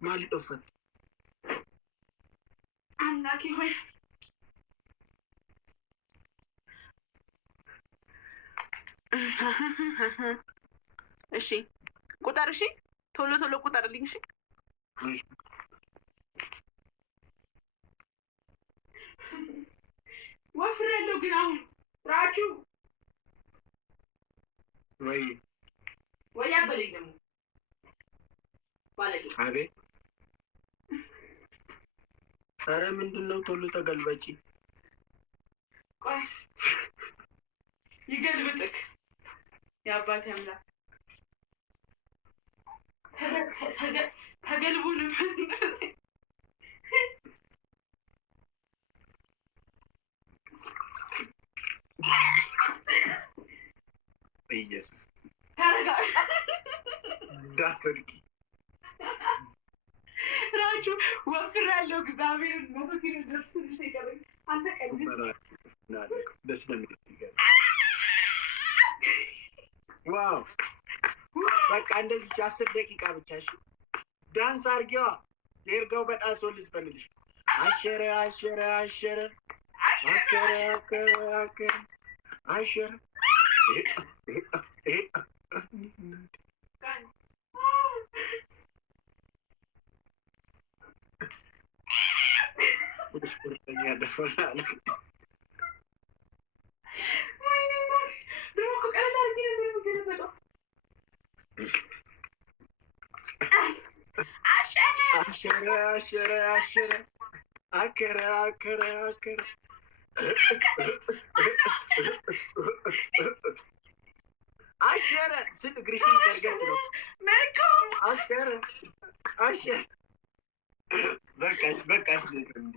ማል ዶፈን አምላኬ ሆይ እሺ ቁጥር እሺ ቶሎ ቶሎ ቁጥርልኝ እሺ ወፍር ያለው ግን አሁን ራችሁ ወይ አበለኝ ደግሞ ባለኝ አቤት ኧረ ምንድነው ቶሎ ተገልበጪ ቆይ ይገልብጥክ ያባቴ አምላክ ተገልቡንም ኢየሱስ ታረጋ ዳተርኪ ራቹ ወፍር ያለው እግዚአብሔር ነው ኪሎ ደርስ ይገርም አንተ ቀልድ ደስ ነው የሚገርም ዋው በቃ እንደዚህ 10 ደቂቃ ብቻ እሺ ዳንስ አርጊዋ የርጋው በጣም ሶልስ በልልሽ አሸረ አሸረ አሸረ አከረ አከረ አከረ አሸረ ስፖርተኛ ደፈራለ ደግሞ ቀላል ግን አሸረ አሸረ አሸረ አከረ አከረ አከረ አሸረ ስለ ግሪሽን ዘርገት ነው መልካም አሸረ አሸረ በቃሽ በቃሽ እንዴ